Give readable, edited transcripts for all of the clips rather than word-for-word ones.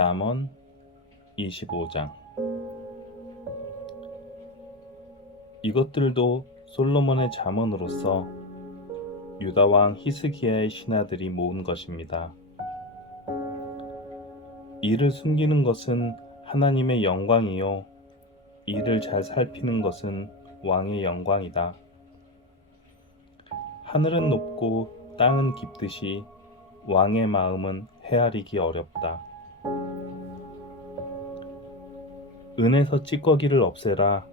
잠언 25장. 이것들도 솔로몬의 잠언으로서 유다 왕 히스기야의 신하들이 모은 것입니다. 이를 숨기는 것은 하나님의 영광이요, 이를 잘 살피는 것은 왕의 영광이다. 하늘은 높고 땅은 깊듯이 왕의 마음은 헤아리기 어렵다. 은에서 찌꺼기를 없애라.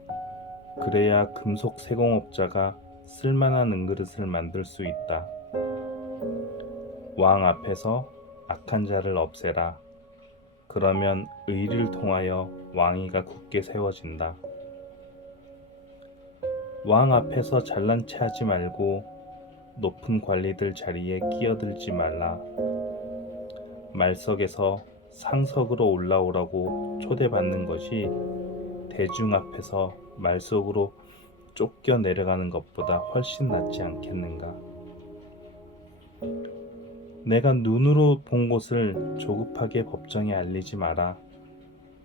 그래야 금속 세공업자가 쓸만한 은그릇을 만들 수 있다. 왕 앞에서 악한 자를 없애라. 그러면 의를 통하여 왕위가 굳게 세워진다. 왕 앞에서 잘난 체 하지 말고 높은 관리들 자리에 끼어들지 말라. 말석에서 상석으로 올라오라고 초대받는 것이 대중 앞에서 말석으로 쫓겨 내려가는 것보다 훨씬 낫지 않겠는가? 내가 눈으로 본 것을 조급하게 법정에 알리지 마라.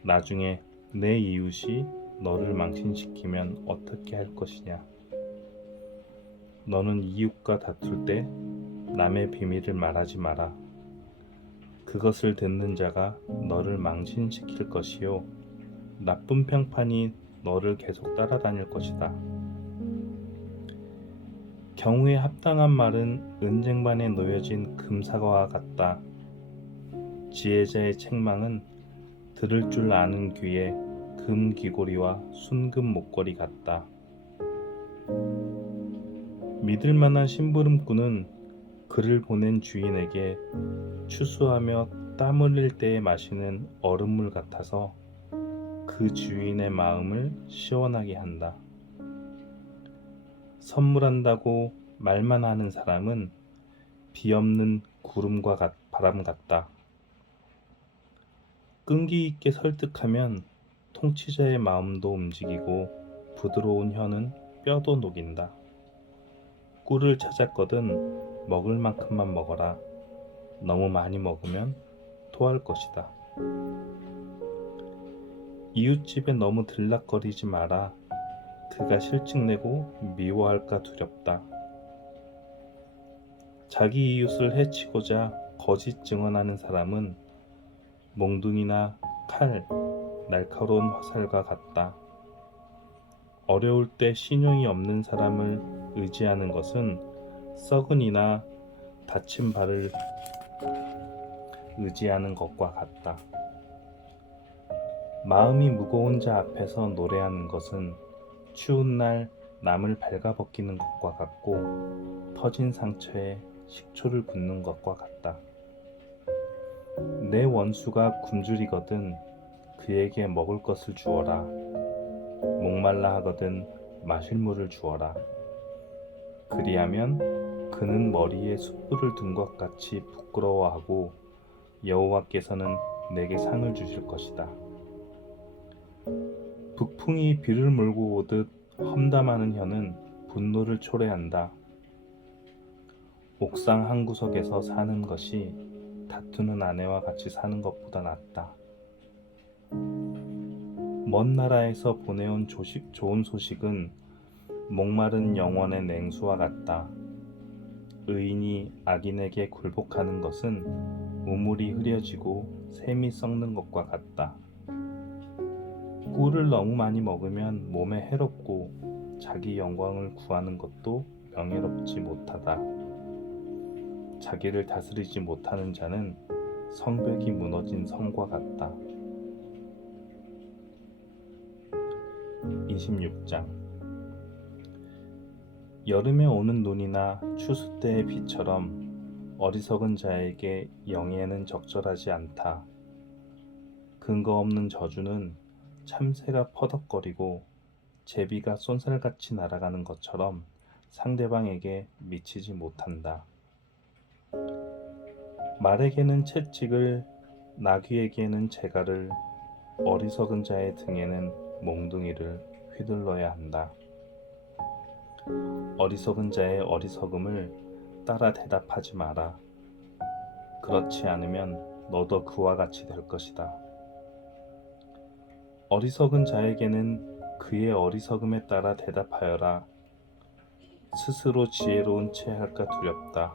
나중에 내 이웃이 너를 망신시키면 어떻게 할 것이냐? 너는 이웃과 다툴 때 남의 비밀을 말하지 마라. 그것을 듣는 자가 너를 망신시킬 것이요, 나쁜 평판이 너를 계속 따라다닐 것이다. 경우에 합당한 말은 은쟁반에 놓여진 금사과와 같다. 지혜자의 책망은 들을 줄 아는 귀에 금 귀고리와 순금 목걸이 같다. 믿을 만한 심부름꾼은 그를 보낸 주인에게 추수하며 땀 흘릴 때에 마시는 얼음물 같아서 그 주인의 마음을 시원하게 한다. 선물한다고 말만 하는 사람은 비 없는 구름과 바람 같다. 끈기 있게 설득하면 통치자의 마음도 움직이고 부드러운 혀는 뼈도 녹인다. 꿀을 찾았거든 먹을 만큼만 먹어라. 너무 많이 먹으면 토할 것이다. 이웃집에 너무 들락거리지 마라. 그가 실증내고 미워할까 두렵다. 자기 이웃을 해치고자 거짓 증언하는 사람은 몽둥이나 칼, 날카로운 화살과 같다. 어려울 때 신용이 없는 사람을 의지하는 것은 썩은 이나 다친 발을 의지하는 것과 같다. 마음이 무거운 자 앞에서 노래하는 것은 추운 날 남을 발가벗기는 것과 같고 터진 상처에 식초를 붓는 것과 같다. 내 원수가 굶주리거든 그에게 먹을 것을 주어라. 목말라 하거든 마실 물을 주어라. 그리하면 그는 머리에 숯불을 둔 것 같이 부끄러워하고 여호와께서는 내게 상을 주실 것이다. 북풍이 비를 몰고 오듯 험담하는 혀는 분노를 초래한다. 옥상 한 구석에서 사는 것이 다투는 아내와 같이 사는 것보다 낫다. 먼 나라에서 보내온 좋은 소식은 목마른 영혼의 냉수와 같다. 의인이 악인에게 굴복하는 것은 우물이 흐려지고 샘이 썩는 것과 같다. 꿀을 너무 많이 먹으면 몸에 해롭고 자기 영광을 구하는 것도 명예롭지 못하다. 자기를 다스리지 못하는 자는 성벽이 무너진 성과 같다. 26장. 여름에 오는 눈이나 추수 때의 비처럼 어리석은 자에게 영예는 적절하지 않다. 근거 없는 저주는 참새가 퍼덕거리고 제비가 쏜살같이 날아가는 것처럼 상대방에게 미치지 못한다. 말에게는 채찍을, 나귀에게는 재갈을, 어리석은 자의 등에는 몽둥이를 휘둘러야 한다. 어리석은 자의 어리석음을 따라 대답하지 마라. 그렇지 않으면 너도 그와 같이 될 것이다. 어리석은 자에게는 그의 어리석음에 따라 대답하여라. 스스로 지혜로운 채 할까 두렵다.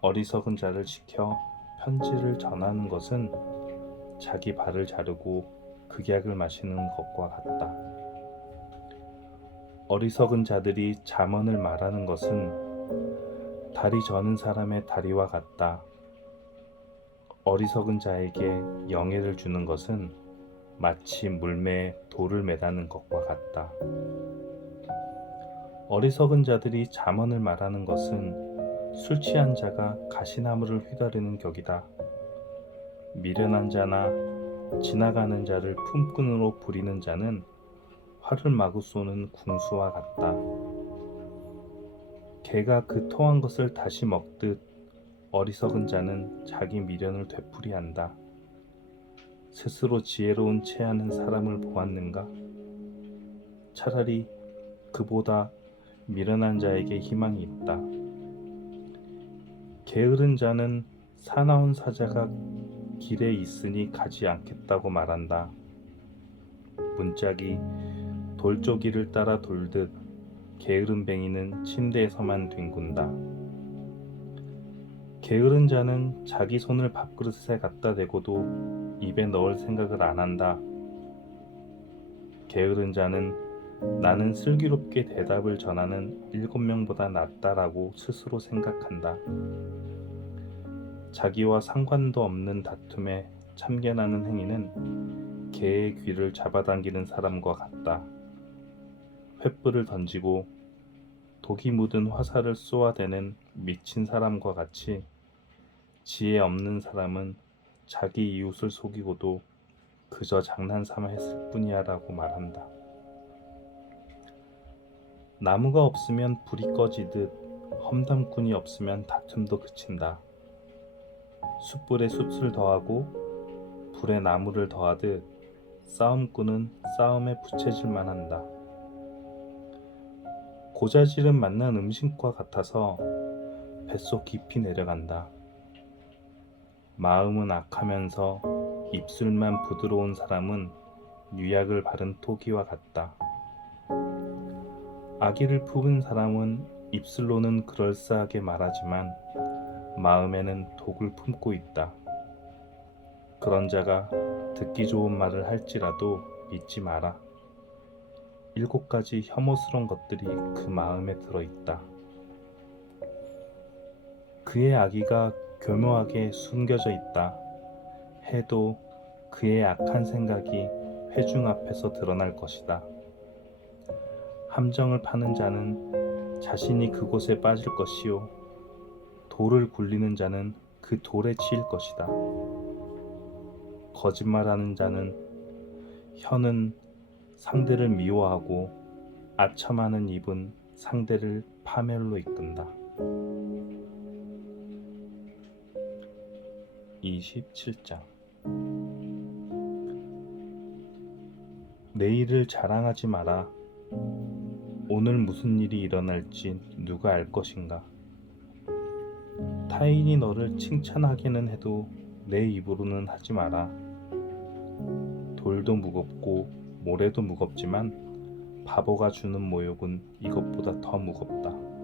어리석은 자를 지켜 편지를 전하는 것은 자기 발을 자르고 극약을 마시는 것과 같다. 어리석은 자들이 잠언을 말하는 것은 다리 저는 사람의 다리와 같다. 어리석은 자에게 영예를 주는 것은 마치 물매에 돌을 매다는 것과 같다. 어리석은 자들이 잠언을 말하는 것은 술 취한 자가 가시나무를 휘두르는 격이다. 미련한 자나 지나가는 자를 품꾼으로 부리는 자는 활을 마구 쏘는 궁수와 같다. 개가 그 토한 것을 다시 먹듯 어리석은 자는 자기 미련을 되풀이한다. 스스로 지혜로운 채 하는 사람을 보았는가? 차라리 그보다 미련한 자에게 희망이 있다. 게으른 자는 사나운 사자가 길에 있으니 가지 않겠다고 말한다. 문짝이 돌조기를 따라 돌듯 게으른 뱅이는 침대에서만 뒹군다. 게으른 자는 자기 손을 밥그릇에 갖다 대고도 입에 넣을 생각을 안 한다. 게으른 자는 나는 슬기롭게 대답을 전하는 7명보다 낫다라고 스스로 생각한다. 자기와 상관도 없는 다툼에 참견하는 행위는 개의 귀를 잡아당기는 사람과 같다. 횃불을 던지고 독이 묻은 화살을 쏘아대는 미친 사람과 같이 지혜 없는 사람은 자기 이웃을 속이고도 그저 장난삼아 했을 뿐이야 라고 말한다. 나무가 없으면 불이 꺼지듯 험담꾼이 없으면 다툼도 그친다. 숯불에 숯을 더하고 불에 나무를 더하듯 싸움꾼은 싸움에 부채질만 한다. 고자질은 맛난 음식과 같아서 뱃속 깊이 내려간다. 마음은 악하면서 입술만 부드러운 사람은 유약을 바른 토기와 같다. 악의를 품은 사람은 입술로는 그럴싸하게 말하지만 마음에는 독을 품고 있다. 그런 자가 듣기 좋은 말을 할지라도 믿지 마라. 7가지 혐오스러운 것들이 그 마음에 들어있다. 그의 악의가 교묘하게 숨겨져 있다. 해도 그의 악한 생각이 회중 앞에서 드러날 것이다. 함정을 파는 자는 자신이 그곳에 빠질 것이요 돌을 굴리는 자는 그 돌에 치일 것이다. 거짓말하는 자는 혀는 상대를 미워하고 아첨하는 입은 상대를 파멸로 이끈다. 27장 내일을 자랑하지 마라. 오늘 무슨 일이 일어날지 누가 알 것인가? 타인이 너를 칭찬하기는 해도 내 입으로는 하지 마라. 돌도 무겁고 모래도 무겁지만 바보가 주는 모욕은 이것보다 더 무겁다.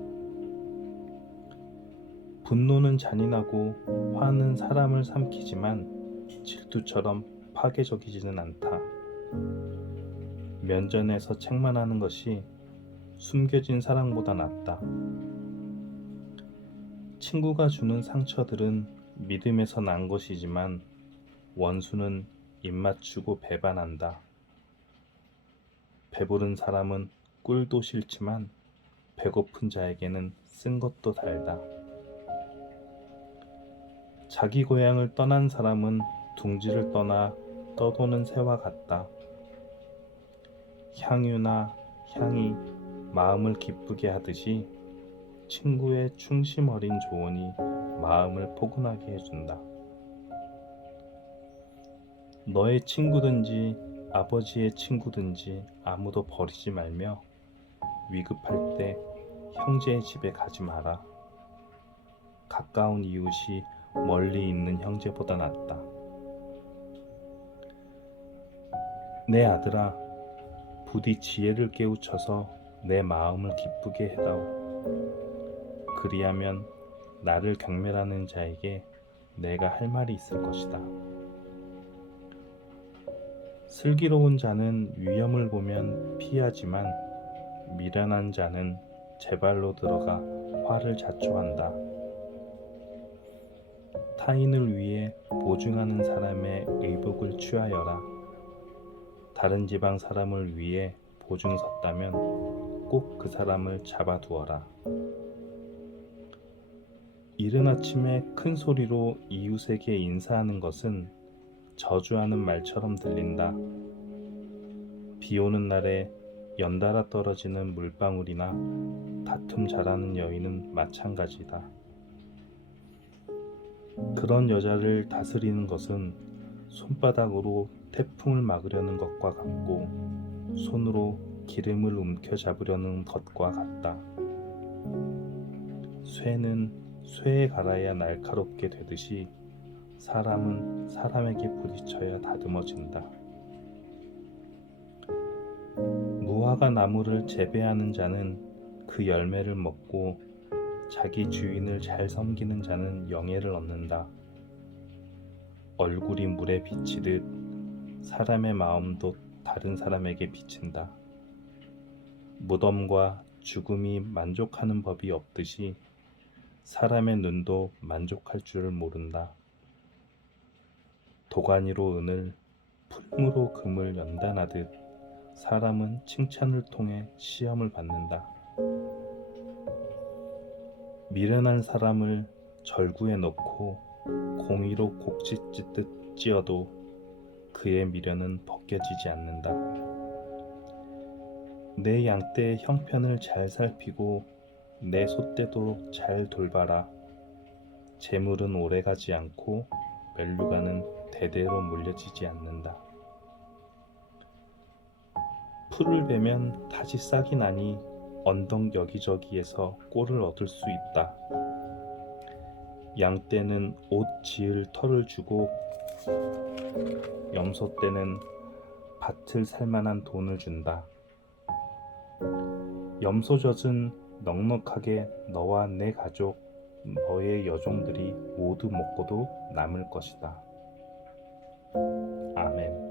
분노는 잔인하고 화는 사람을 삼키지만 질투처럼 파괴적이지는 않다. 면전에서 책망하는 것이 숨겨진 사랑보다 낫다. 친구가 주는 상처들은 믿음에서 난 것이지만 원수는 입맞추고 배반한다. 배부른 사람은 꿀도 싫지만 배고픈 자에게는 쓴 것도 달다. 자기 고향을 떠난 사람은 둥지를 떠나 떠도는 새와 같다. 향유나 향이 마음을 기쁘게 하듯이 친구의 충심 어린 조언이 마음을 포근하게 해준다. 너의 친구든지 아버지의 친구든지 아무도 버리지 말며 위급할 때 형제의 집에 가지 마라. 가까운 이웃이 멀리 있는 형제보다 낫다. 내 아들아, 부디 지혜를 깨우쳐서 내 마음을 기쁘게 해다오. 그리하면 나를 경멸하는 자에게 내가 할 말이 있을 것이다. 슬기로운 자는 위험을 보면 피하지만 미련한 자는 제 발로 들어가 화를 자초한다. 타인을 위해 보증하는 사람의 의복을 취하여라. 다른 지방 사람을 위해 보증 섰다면 꼭 그 사람을 잡아두어라. 이른 아침에 큰 소리로 이웃에게 인사하는 것은 저주하는 말처럼 들린다. 비 오는 날에 연달아 떨어지는 물방울이나 다툼 잘하는 여인은 마찬가지다. 그런 여자를 다스리는 것은 손바닥으로 태풍을 막으려는 것과 같고 손으로 기름을 움켜잡으려는 것과 같다. 쇠는 쇠에 갈아야 날카롭게 되듯이 사람은 사람에게 부딪혀야 다듬어진다. 무화과 나무를 재배하는 자는 그 열매를 먹고 자기 주인을 잘 섬기는 자는 영예를 얻는다. 얼굴이 물에 비치듯 사람의 마음도 다른 사람에게 비친다. 무덤과 죽음이 만족하는 법이 없듯이 사람의 눈도 만족할 줄을 모른다. 도가니로 은을, 풀무로 금을 연단하듯 사람은 칭찬을 통해 시험을 받는다. 미련한 사람을 절구에 넣고 공의로 곡식 찢듯 찧어도 그의 미련은 벗겨지지 않는다. 내 양떼의 형편을 잘 살피고 내 소떼도 잘 돌봐라. 재물은 오래가지 않고 멸류관은 대대로 물려지지 않는다. 풀을 베면 다시 싹이 나니 언덕 여기저기에서 꼴을 얻을 수 있다. 양떼는 옷 지을 털을 주고 염소떼는 밭을 살만한 돈을 준다. 염소젖은 넉넉하게 너와 내 가족, 너의 여종들이 모두 먹고도 남을 것이다. 아멘.